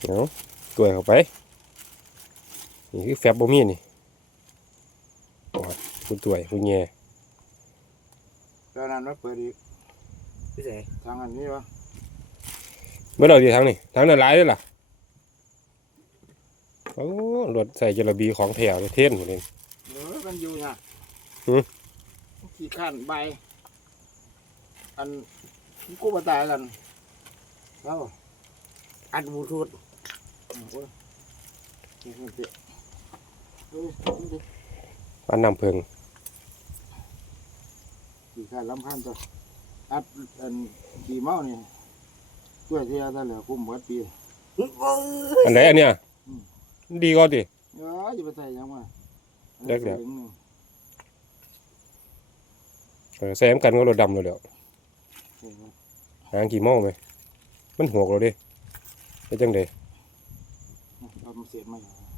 เอากล้วยเข้าไป นี่คือแฟบบ่มีนี่โอ้ยคุณตัวยคุณแง่แล้วนั้นมาเปิดอีกพี่เสทางอันนี้วะเมื่อเราดีทางนี่ทางนั้นหลายเลยล่ะโอ้รถใส่จระบีของแถวเลยเท่นหมดเลยเออมันอยู่น่ะหือ ขี้ข้านใบ อันกูมาตายกันแล้วอัดบลูทูธโอ้ยนี่มันเจ็ บเฮ้ยนี่ดิอันน้ำเพิงขี้ข้านลำพันตัวอัดอันขี้เมาเนี่ยช่วยเทียได้เหลือคุ้มหมดปีอันไหนอันเนี้ยดีก็ดิเออจะไปใส่ยังวะเด็กเดี๋ยวเออแซมกันก็รถดำเลยเดี๋ยวหางกี่โมงไหมมันหัวเราดิไปจังเดเอามา เสียบมาอยู่